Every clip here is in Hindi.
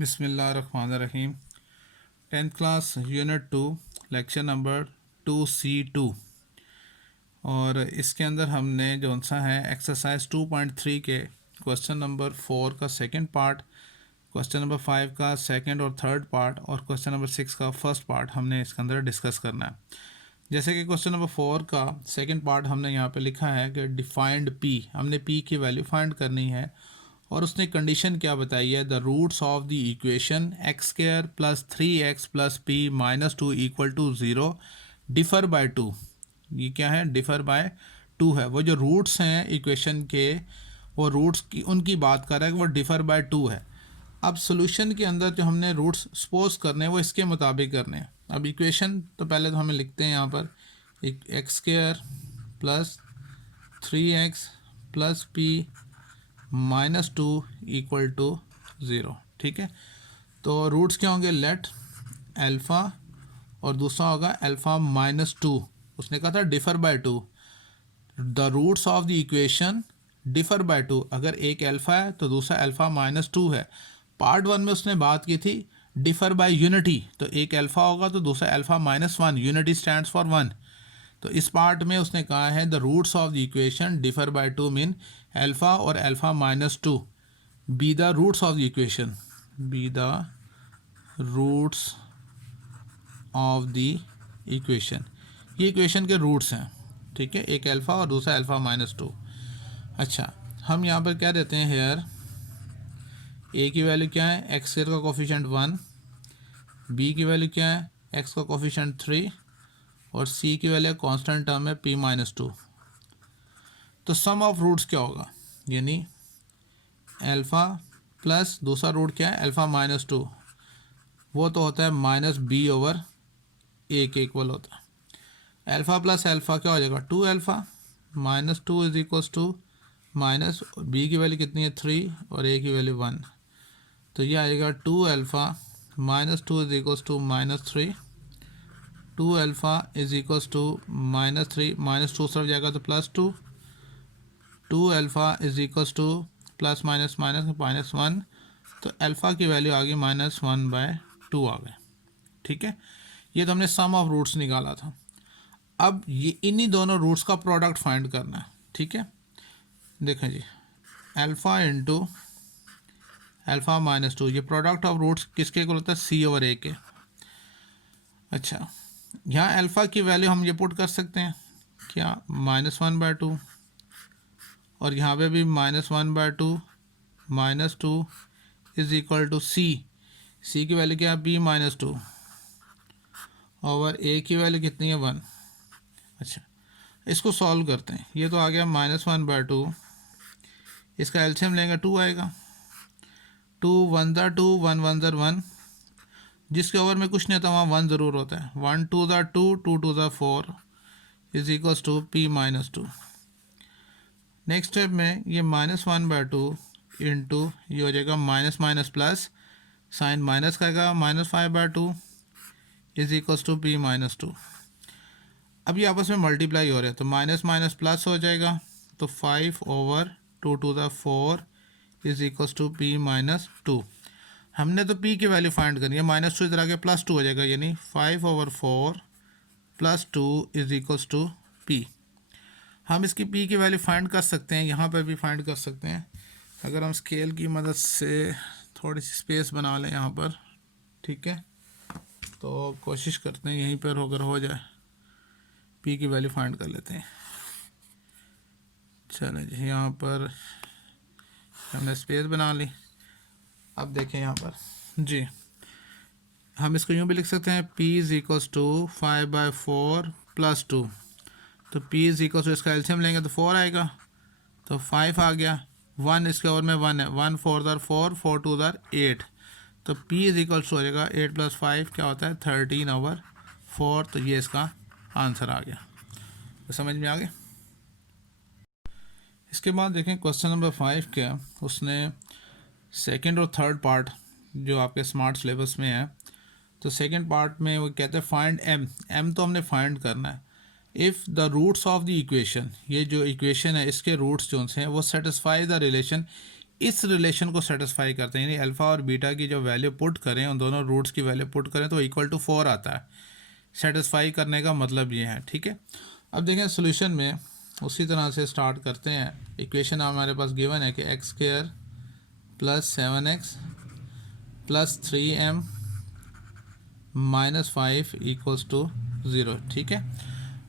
बिस्मिल्लाहिर्रहमानिर्रहीम। 10th class unit 2 lecture number 2C2 और इसके अंदर हमने जो सा है एक्सरसाइज 2.3 के क्वेश्चन नंबर 4 का सेकंड पार्ट, क्वेश्चन नंबर 5 का सेकंड और थर्ड पार्ट और क्वेश्चन नंबर 6 का फर्स्ट पार्ट हमने इसके अंदर डिस्कस करना है। जैसे कि क्वेश्चन नंबर 4 का सेकंड पार्ट हमने यहाँ पे लिखा है कि डिफाइंड पी, हमने पी की वैल्यू फाइंड करनी है और उसने कंडीशन क्या बताई है, the roots of the equation X square plus 3x plus P minus 2 equal to 0 differ by 2। ये क्या है, डिफ़र बाय 2 है। वो जो रूट्स हैं इक्वेशन के, वो रूट्स की उनकी बात कर रहा है कि वो डिफ़र बाय 2 है। अब सोल्यूशन के अंदर जो हमने रूट्स सपोज करने हैं वो इसके मुताबिक करने हैं। अब इक्वेशन तो पहले तो हमें लिखते हैं यहाँ पर X square plus 3x plus P minus 2 equal to 0। ठीक है, तो रूट्स क्या होंगे, लेट अल्फ़ा और दूसरा होगा अल्फ़ा माइनस 2। उसने कहा था differ by 2, the roots of the equation differ by 2। अगर एक अल्फ़ा है तो दूसरा अल्फ़ा माइनस 2 है। पार्ट 1 में उसने बात की थी डिफ़र बाय यूनिटी, तो एक अल्फ़ा होगा तो दूसरा alpha minus 1, unity stands for 1। तो इस पार्ट में उसने कहा है the roots of the equation differ by 2 mean alpha और alpha minus 2 be the roots of the equation, be the roots of the equation. ये इक्वेशन के रूट्स हैं। ठीक है, एक अल्फ़ा और दूसरा अल्फ़ा माइनस 2। अच्छा, हम यहाँ पर क्या देते हैं, हेयर ए की वैल्यू क्या है, एक्स का कोफिशिएंट 1, बी की वैल्यू क्या है, एक्स का कोफिशिएंट 3 और सी की वैल्यू कांस्टेंट टर्म है पी माइनस 2। तो सम ऑफ रूट्स क्या होगा, यानी अल्फ़ा प्लस दूसरा रूट क्या है अल्फ़ा माइनस 2, वो तो होता है माइनस बी ओवर ए के इक्वल होता है। अल्फ़ा प्लस अल्फ़ा क्या हो जाएगा, 2 alpha minus 2 is equals to minus B की वैल्यू कितनी है 3 और ए की वैल्यू 1, तो ये आएगा 2 alpha minus 2 is equals to minus 3, 2 alpha is equals to minus 3, minus 2 तरफ जाएगा तो plus 2, 2 alpha is equals to plus minus minus minus 1, तो अल्फ़ा की वैल्यू आ गई माइनस 1/2 आ गए। ठीक है, ये तो हमने सम ऑफ रूट्स निकाला था। अब ये इन्हीं दोनों रूट्स का प्रोडक्ट फाइंड करना है। ठीक है, देखें जी, अल्फ़ा इंटू अल्फ़ा माइनस 2, ये प्रोडक्ट ऑफ रूट्स किसके इक्वल होता है, सी ओवर ए के। अच्छा, यहाँ अल्फ़ा की वैल्यू हम ये पुट कर सकते हैं क्या, -1/2 और यहाँ पे भी -1/2 माइनस 2 इज इक्वल टू सी की वैल्यू क्या है, बी माइनस 2 ओवर ए की वैल्यू कितनी है 1। अच्छा, इसको सॉल्व करते हैं। ये तो आ गया -1/2, इसका एलसीएम लेंगे 2 आएगा, 2 1 ज़ा 2 1 1 ज़ा 1, जिसके ओवर में कुछ नहीं होता वहाँ 1 ज़रूर होता है। 1 2 ज़ा 2 2 2 ज़ा 4 is equals to P minus 2। Next step में ये -1/2 इंटू ये हो जाएगा minus minus plus, sign minus का आएगा -5/2 is equals to P minus 2। अब ये आपस में मल्टीप्लाई हो रहे हैं तो माइनस माइनस प्लस हो जाएगा, तो 5 ओवर 2 2 ज़ा 4 is equals to P minus 2। हमने तो p की वैल्यू फाइंड करनी है, -2 इधर आके +2 हो जाएगा, यानी 5 over 4 plus 2 is equals to p। हम इसकी p की वैल्यू फाइंड कर सकते हैं, यहाँ पर भी फाइंड कर सकते हैं। अगर हम स्केल की मदद से थोड़ी सी स्पेस बना लें यहाँ पर, ठीक है, तो कोशिश करते हैं यहीं पर अगर हो जाए p की वैल्यू फाइंड कर लेते हैं। चलें जी, यहाँ पर हमने स्पेस बना ली। अब देखें यहाँ पर जी, हम इसको यूँ भी लिख सकते हैं, p is equals to 5/4 plus 2, तो p इज़ इक्वल्स टू इसका एलसीएम लेंगे तो 4 आएगा, तो 5 आ गया, 1 इसके ओवर में 1 है, 1 4 ज़ार 4 4 2 ज़ार 8, तो p इज़ इक्वल्स हो जाएगा 8 + 5 क्या होता है 13/4, तो ये इसका आंसर आ गया। तो समझ में आ गया। इसके बाद देखें क्वेश्चन नंबर 5 क्या, उसने सेकंड और थर्ड पार्ट जो आपके स्मार्ट सिलेबस में है, तो सेकंड पार्ट में वो कहते हैं फाइंड m तो हमने फाइंड करना है। If the roots of the equation, ये जो इक्वेशन है इसके रूट्स जो हैं वो सेटिस्फाई द रिलेशन इस रिलेशन को सेटिस्फाई करते हैं, यानी अल्फ़ा और बीटा की जो वैल्यू पुट करें, उन दोनों रूट्स की वैल्यू पुट करें तो इक्वल टू 4 आता है। सेटिस्फाई करने का मतलब ये है, ठीक है। अब देखें सोल्यूशन में उसी तरह से स्टार्ट करते हैं। इक्वेशन हमारे पास गिवन है कि X square plus 7x plus 3m minus 5 equals to 0, ठीक है।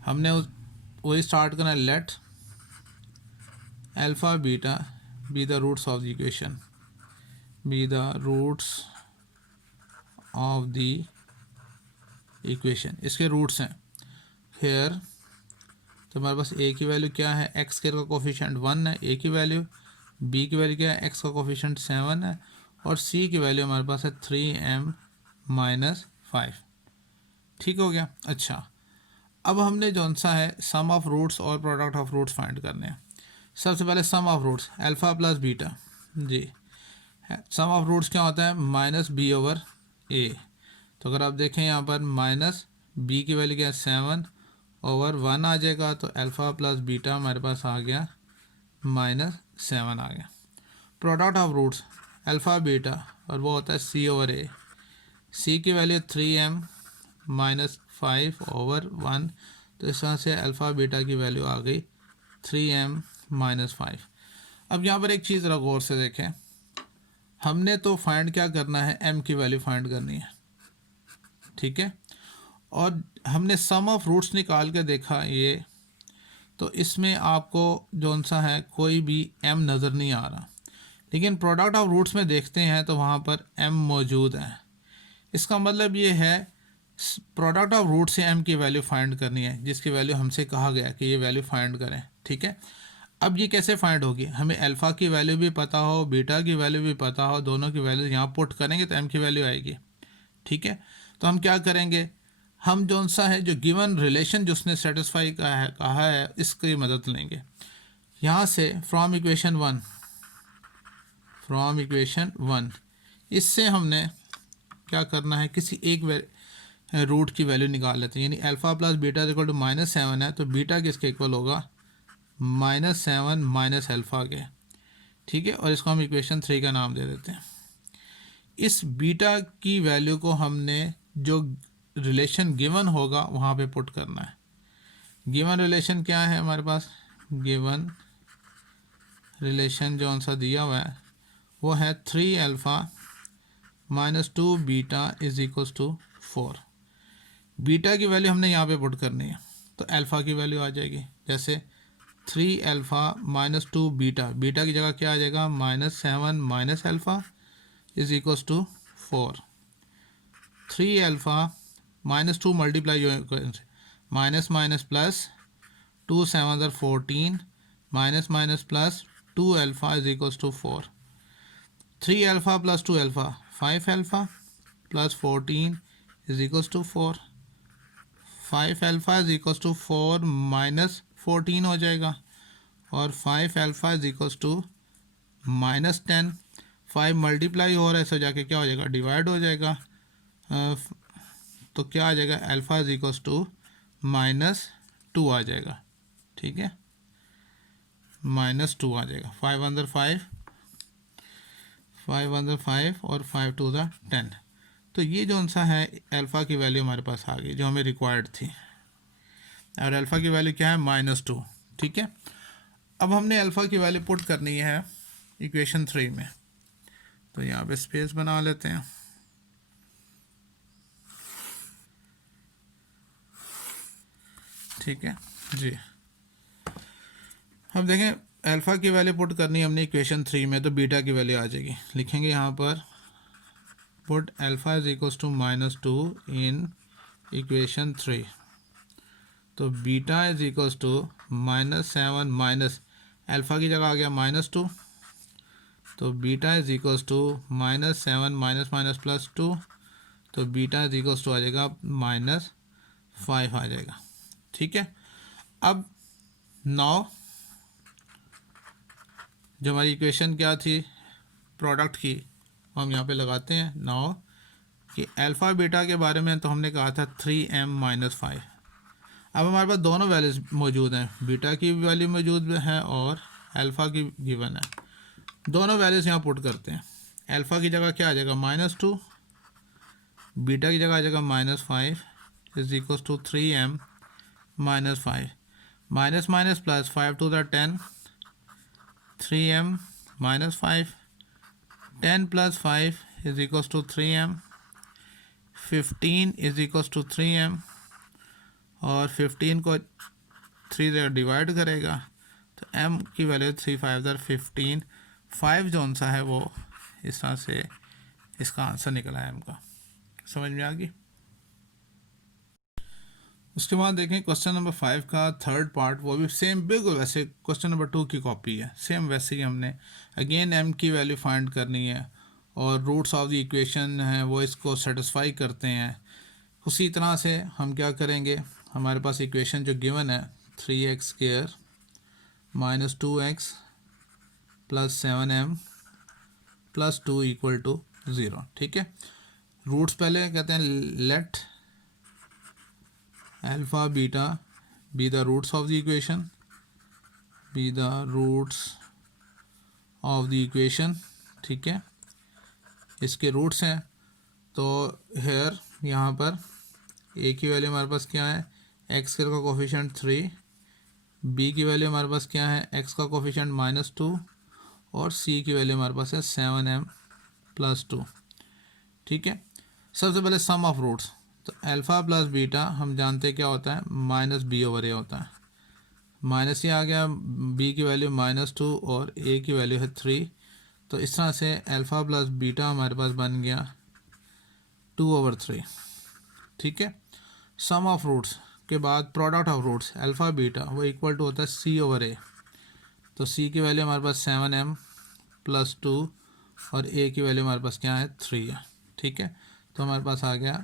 हमने वही स्टार्ट करना है, let alpha beta be the roots of the equation, be the roots of the equation, इसके रूट्स हैं हेयर। तो हमारे पास ए की वैल्यू क्या है, एक्स स्क्वायर का कोफिशिएंट 1 है ए की वैल्यू, बी की वैल्यू क्या है, एक्स का कोफिशिएंट 7 है, और सी की वैल्यू हमारे पास है 3m माइनस 5, ठीक हो गया। अच्छा, अब हमने जौन सा है सम ऑफ रूट्स और प्रोडक्ट ऑफ रूट्स फाइंड करने हैं। सबसे पहले sum of roots alpha plus beta, जी सम ऑफ रूट्स क्या होता है, माइनस बी ओवर ए। तो अगर आप देखें यहाँ पर माइनस बी की वैल्यू क्या है 7 ओवर 1 आ जाएगा, तो अल्फ़ा प्लस बीटा हमारे पास आ गया -7 आ गया। Product of roots alpha beta और वो होता है सी ओवर ए, सी की वैल्यू 3m माइनस 5 ओवर 1, तो इस तरह से अल्फ़ा बीटा की वैल्यू आ गई 3m माइनस 5। अब यहाँ पर एक चीज़ ज़रा गौर से देखें, हमने तो फाइंड क्या करना है, m की वैल्यू फाइंड करनी है, ठीक है। और हमने सम ऑफ रूट्स निकाल के देखा ये, तो इसमें आपको जौन सा है कोई भी m नज़र नहीं आ रहा, लेकिन प्रोडक्ट ऑफ रूट्स में देखते हैं तो वहाँ पर m मौजूद है। इसका मतलब ये है प्रोडक्ट ऑफ रूट से m की वैल्यू फाइंड करनी है, जिसकी वैल्यू हमसे कहा गया कि ये वैल्यू फाइंड करें, ठीक है। अब ये कैसे फाइंड होगी, हमें अल्फ़ा की वैल्यू भी पता हो, बीटा की वैल्यू भी पता हो, दोनों की वैल्यू यहाँ पुट करेंगे तो m की वैल्यू आएगी, ठीक है। तो हम क्या करेंगे, हम जौन सा है जो गिवन रिलेशन जो उसने सेटिस्फाई कहा है इसकी मदद लेंगे। यहाँ से फ्रॉम इक्वेशन वन, इससे हमने क्या करना है, किसी एक रूट की वैल्यू निकाल लेते हैं, यानी alpha plus beta equal to -7 है, तो बीटा किसके इक्वल होगा, -7 माइनस अल्फ़ा के, ठीक है। और इसको हम इक्वेशन 3 का नाम दे देते हैं। इस बीटा की वैल्यू को हमने जो रिलेशन गिवन होगा वहाँ पे पुट करना है। गिवन रिलेशन क्या है हमारे पास, गिवन रिलेशन जो सा दिया हुआ है वो है 3 alpha minus 2 beta is equals to 4। Beta की वैल्यू हमने यहाँ पे पुट करनी है, तो अल्फ़ा की वैल्यू आ जाएगी, जैसे 3 अल्फ़ा माइनस 2 बीटा, बीटा की जगह क्या आ जाएगा, -7 minus alpha is equals to 4। 3 alpha -2 multiply minus minus plus 2 7 14 minus minus plus 2 alpha is equals to 4। 3 alpha plus 2 alpha 5 alpha plus 14 is equals to 4। 5 alpha is equals to 4 minus 14 हो जाएगा, और 5 alpha is equals to -10। 5 multiply हो रहा है, सो जाके क्या हो जाएगा, डिवाइड हो जाएगा, तो क्या आ जाएगा, अल्फ़ा इज इक्वल्स टू -2 आ जाएगा, ठीक है, -2 आ जाएगा। 5 अंदर 5, 5 अंदर 5 और 5 टू द 10। तो ये जो सा है अल्फ़ा की वैल्यू हमारे पास आ गई जो हमें रिक्वायर्ड थी, और अल्फ़ा की वैल्यू क्या है, -2, ठीक है। अब हमने अल्फ़ा की वैल्यू पुट करनी है इक्वेशन 3 में, तो यहाँ पे स्पेस बना लेते हैं, ठीक है जी। अब देखें अल्फ़ा की वैल्यू पुट करनी है हमने इक्वेशन 3 में, तो बीटा की वैल्यू आ जाएगी, लिखेंगे यहाँ पर put alpha is equals to -2 in equation 3, तो beta is equals to -7 minus alpha की जगह आ गया -2, तो beta is equals to -7 minus minus plus 2, तो बीटा इज इक्वल्स टू आ जाएगा -5 आ जाएगा, ठीक है। अब 9 जो हमारी इक्वेशन क्या थी प्रोडक्ट की, हम यहाँ पे लगाते हैं 9 कि अल्फ़ा बीटा के बारे में तो हमने कहा था 3m माइनस 5। अब हमारे पास दोनों वैल्यूज मौजूद हैं, बीटा की वैल्यू मौजूद है और अल्फ़ा की गिवन है, दोनों वैल्यूज़ यहाँ पुट करते हैं। अल्फ़ा की जगह क्या आ जाएगा -2, बीटा की जगह आ जाएगा -5 is equals to 3m -5, minus minus plus 5 to the 10, 3m -5, 10 plus 5 is equals to 3m, 15 is equals to 3m, और 15 को 3 से डिवाइड करेगा तो m की वैल्यू 3 5 15, 5 जो सा है वो इस तरह से इसका आंसर निकला है m का। समझ में आ गई। उसके बाद देखें क्वेश्चन नंबर 5 का थर्ड पार्ट, वो भी सेम बिल्कुल वैसे क्वेश्चन नंबर 2 की कॉपी है, सेम वैसे ही हमने अगेन m की वैल्यू फाइंड करनी है और रूट्स ऑफ द इक्वेशन हैं वो इसको सेटिस्फाई करते हैं। उसी तरह से हम क्या करेंगे, हमारे पास इक्वेशन जो गिवन है 3x² - 2x + 7m + 2 = 0, ठीक है। रूट्स पहले कहते हैं let alpha beta be the roots of the equation, ठीक है। इसके रूट्स हैं तो हेयर यहाँ पर ए की वैल्यू हमारे पास क्या है, एक्स का कोफिशिएंट 3, बी की वैल्यू हमारे पास क्या है, एक्स का कोफिशिएंट -2, और सी की वैल्यू हमारे पास है 7m + 2, ठीक है। सबसे पहले सम ऑफ रूट्स, तो अल्फ़ा प्लस बीटा हम जानते हैं क्या होता है, -b/a होता है। माइनस ये आ गया, b की वैल्यू -2 और a की वैल्यू है 3, तो इस तरह से अल्फ़ा प्लस बीटा हमारे पास बन गया 2/3, ठीक है। सम ऑफ रूट्स के बाद product of roots alpha beta वो इक्वल टू होता है c/a, तो c की वैल्यू हमारे पास 7m + 2 और a की वैल्यू हमारे पास क्या है 3 है, ठीक है। तो हमारे पास आ गया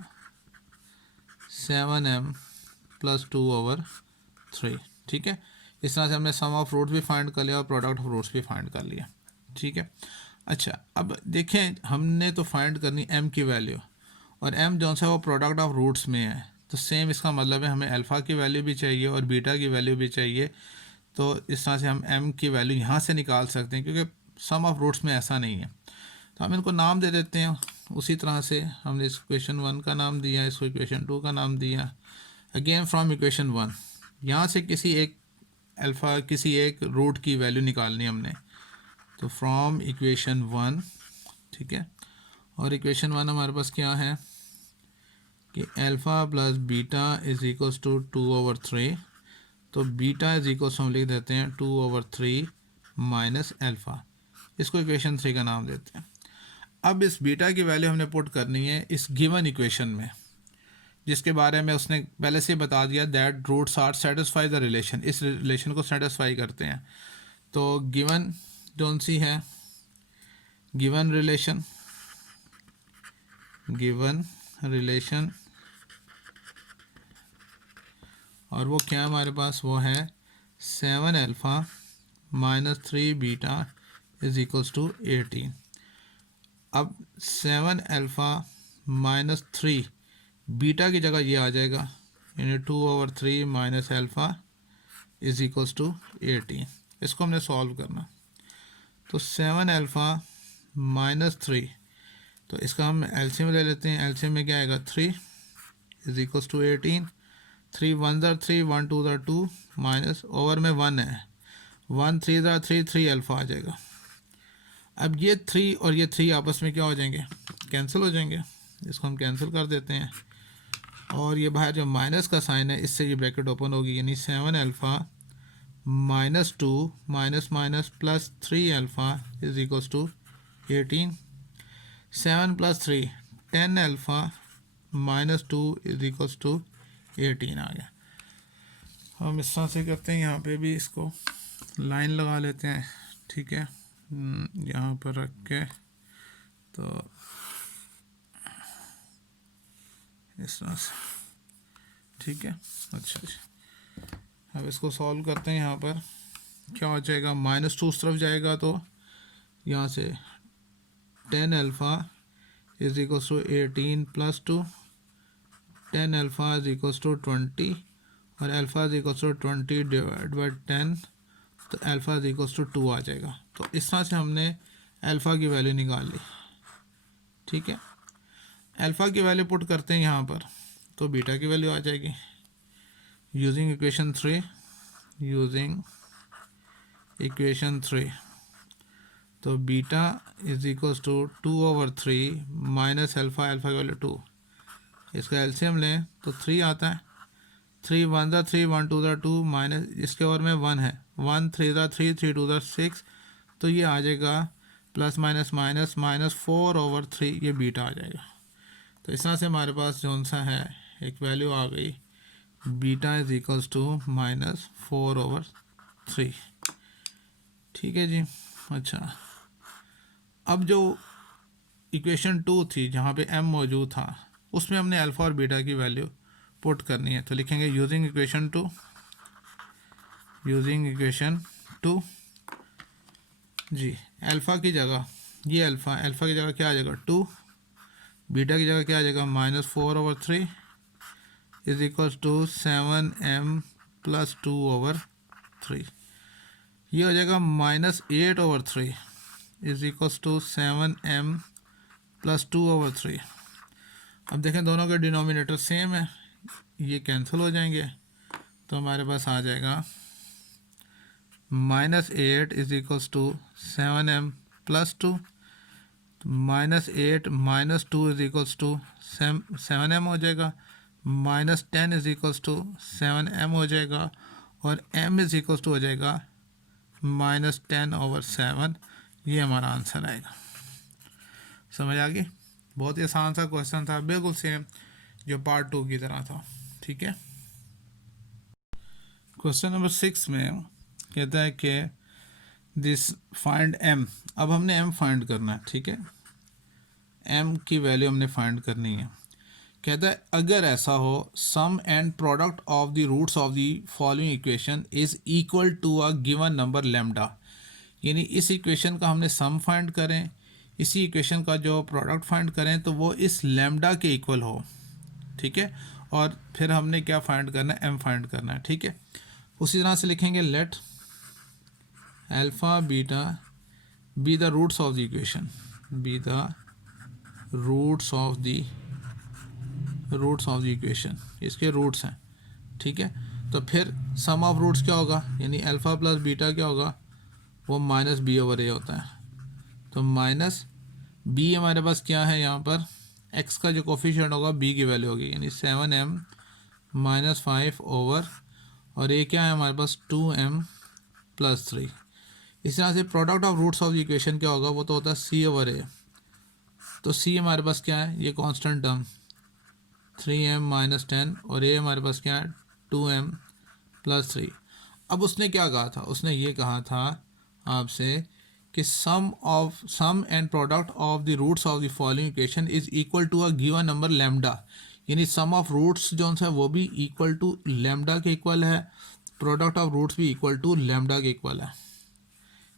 7m + 2/3, ठीक है। इस तरह से हमने सम ऑफ रूट्स भी फाइंड कर लिया और प्रोडक्ट ऑफ रूट्स भी फाइंड कर लिया, ठीक है। अच्छा, अब देखें हमने तो फाइंड करनी m की वैल्यू, और m जो सा वो प्रोडक्ट ऑफ रूट्स में है, तो सेम इसका मतलब है हमें अल्फ़ा की वैल्यू भी चाहिए और बीटा की वैल्यू भी चाहिए। तो इस तरह से हम m की वैल्यू यहाँ से निकाल सकते हैं, क्योंकि सम ऑफ रूट्स में ऐसा नहीं है। तो हम इनको नाम दे देते हैं। उसी तरह से हमने इस इक्वेशन 1 का नाम दिया, इसको इक्वेशन 2 का नाम दिया। अगेन फ्रॉम इक्वेशन 1 यहाँ से किसी एक रूट की वैल्यू निकालनी हमने, तो फ्रॉम इक्वेशन 1, ठीक है। और इक्वेशन 1 हमारे पास क्या है कि alpha plus beta is equals to 2/3, तो बीटा इज इक्वल्स हम लिख देते हैं 2/3 माइनस अल्फ़ा, इसको इक्वेशन 3 का नाम देते हैं। अब इस बीटा की वैल्यू हमने पुट करनी है इस गिवन इक्वेशन में, जिसके बारे में उसने पहले से बता दिया that roots are satisfy the relation, इस रिलेशन को सेटिस्फाई करते हैं। तो गिवन कौन सी है, गिवन रिलेशन, और वो क्या हमारे पास, वो है 7α - 3β इज इक्वल्स टू 18। अब 7α - 3 बीटा की जगह ये आ जाएगा, यानी 2/3 minus alpha is equals to 18। इसको हमने सॉल्व करना, तो 7α - 3, तो इसका हम एलसीएम ले लेते हैं। एलसीएम में क्या आएगा, 3 इज इक्वल्स टू 18, 3 1 ज़ा 3, 1 2 ज़ा 2, माइनस ओवर में 1 है, 1 3 ज़ा 3, 3 अल्फ़ा आ जाएगा। अब ये 3 और ये 3 आपस में क्या हो जाएंगे, कैंसिल हो जाएंगे। इसको हम कैंसिल कर देते हैं, और ये बाहर जो माइनस का साइन है इससे ये ब्रैकेट ओपन होगी, यानी 7α - 2 minus minus plus 3α is equals to 18, 7 + 3 10α - 2 is equals to 18 आ गया। हम इस तरह से करते हैं, यहाँ पे भी इसको लाइन लगा लेते हैं, ठीक है, यहाँ पर रख के, तो इस तरह से, ठीक है। अच्छा जी, अब इसको सॉल्व करते हैं। यहाँ पर क्या हो जाएगा, -2 उस तरफ जाएगा, तो यहाँ से 10α is equals to 18 + 2, 10α is equals to 20, और alpha is equals to 20 divide by 10, तो अल्फ़ा इज इक्वल्स टू 2 आ जाएगा। तो इस तरह से हमने अल्फ़ा की वैल्यू निकाल ली, ठीक है। अल्फ़ा की वैल्यू पुट करते हैं यहाँ पर तो बीटा की वैल्यू आ जाएगी यूजिंग इक्वेशन 3, यूजिंग इक्वेशन 3। तो beta is equals to 2/3 minus alpha, alpha की वैल्यू 2, इसका एलसीएम लें तो 3 आता है। 3 1 ज़ा 3, 1 2 ज़ा 2, माइनस इसके और में 1 है, 1 3 ज़ा 3, 3 2 ज़ा 6, तो ये आ जाएगा प्लस माइनस माइनस माइनस 4/3, ये बीटा आ जाएगा। तो इस तरह से हमारे पास जो सा है एक वैल्यू आ गई, बीटा इज इक्वल्स टू -4/3, ठीक है जी। अच्छा, अब जो इक्वेशन 2 थी जहाँ पे m मौजूद था उसमें हमने अल्फ़ा और बीटा की वैल्यू पुट करनी है। तो लिखेंगे यूजिंग इक्वेशन 2, यूजिंग इक्वेशन 2 जी, अल्फ़ा की जगह ये अल्फ़ा की जगह क्या आ जाएगा 2, बीटा की जगह क्या आ जाएगा -4/3 इज इक्वल्स टू 7m + 2/3, ये हो जाएगा -8/3 इज इक्वल्स टू 7m + 2/3। अब देखें दोनों के डिनोमिनेटर सेम है, ये कैंसिल हो जाएंगे तो हमारे पास आ जाएगा -8 is equals to 7m + 2, -8 - 2 is equals to 7m हो जाएगा, -10 इज इक्वल्स टू 7m हो जाएगा, और m इज इक्वल्स टू हो जाएगा -10/7। ये हमारा आंसर आएगा। समझ आ गई? बहुत ही आसान सा क्वेश्चन था, बिल्कुल सेम जो पार्ट 2 की तरह था, ठीक है। क्वेश्चन नंबर 6 में कहता है कि दिस फाइंड m, अब हमने m फाइंड करना है, ठीक है। m की वैल्यू हमने फाइंड करनी है। कहता है अगर ऐसा हो sum and product of the roots of the following equation is equal to a given number lambda, यानी इस इक्वेशन का हमने सम फाइंड करें, इसी इक्वेशन का जो प्रोडक्ट फाइंड करें तो वो इस लैम्डा के इक्वल हो, ठीक है। और फिर हमने क्या फाइंड करना है, m फाइंड करना है, ठीक है। उसी तरह से लिखेंगे let alpha beta be the roots of the equation, be the roots of the equation, इसके रूट्स हैं, ठीक है। तो फिर सम ऑफ रूट्स क्या होगा, यानी अल्फ़ा प्लस बीटा क्या होगा, वो -b/a होता है। तो -b हमारे पास क्या है, यहाँ पर x का जो कोफिशिएंट होगा b की वैल्यू होगी, यानी 7m - 5 ओवर, और ये क्या है हमारे पास 2m + 3। इस तरह से product of roots of the equation क्या होगा, वो तो होता है c/a। तो c हमारे पास क्या है, ये कांस्टेंट टर्म 3m - 10, और ये हमारे पास क्या है 2m + 3। अब उसने क्या कहा था, उसने ये कहा था आपसे कि sum and product of the roots of the following equation is equal to a given number lambda, यानी सम ऑफ रूट्स जो है वो भी इक्वल टू लैम्डा के इक्वल है, प्रोडक्ट ऑफ रूट्स भी इक्वल टू लैम्डा के इक्वल है।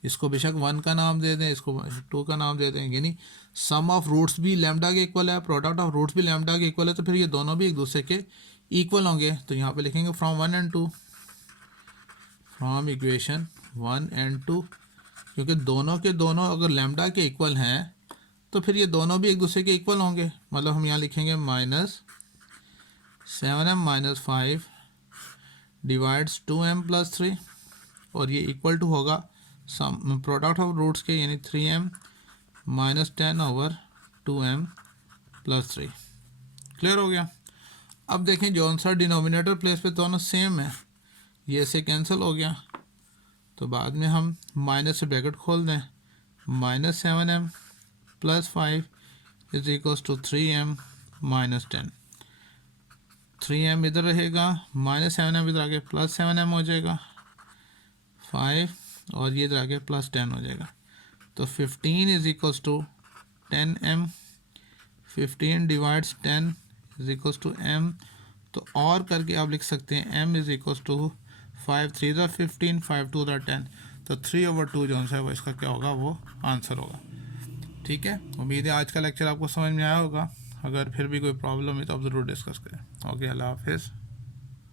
इसको बेशक 1 का नाम दे दें, इसको 2 का नाम दे दें, यानी सम ऑफ रूट्स भी लैम्डा के इक्वल है, प्रोडक्ट ऑफ रूट्स भी लैम्डा के इक्वल है, तो फिर ये दोनों भी एक दूसरे के इक्वल होंगे। तो यहाँ पे लिखेंगे from 1 and 2, from equation 1 and 2, क्योंकि दोनों के दोनों अगर लैम्डा के इक्वल हैं तो फिर ये दोनों भी एक दूसरे के इक्वल होंगे। मतलब हम यहाँ लिखेंगे -7m - 5 डिवाइड्स 2m + 3, और ये इक्वल टू होगा सम प्रोडक्ट ऑफ रूट्स के, यानी 3m - 10 ओवर 2m + 3। क्लियर हो गया? अब देखें जो आंसर डिनोमिनेटर प्लेस पे दोनों सेम है, ये से कैंसिल हो गया, तो बाद में हम माइनस से ब्रैकेट खोल दें, -7m + 5 is equals to 3m - 10, 3m इधर रहेगा, -7m इधर आके +7m हो जाएगा, 5 और ये इधर आके +10 हो जाएगा। तो 15 is equals to 10m, 15 divides 10 is equals to m। तो और करके आप लिख सकते हैं m इज इक्वल्स टू 5 3 ज़ा 15, 5 2 ज़ा 10, तो 3/2 जो है वो इसका क्या होगा, वो आंसर होगा। ठीक है, उम्मीद है आज का लेक्चर आपको समझ में आया होगा। अगर फिर भी कोई प्रॉब्लम है तो आप ज़रूर डिस्कस करें। ओके, अल्लाह हाफिज़।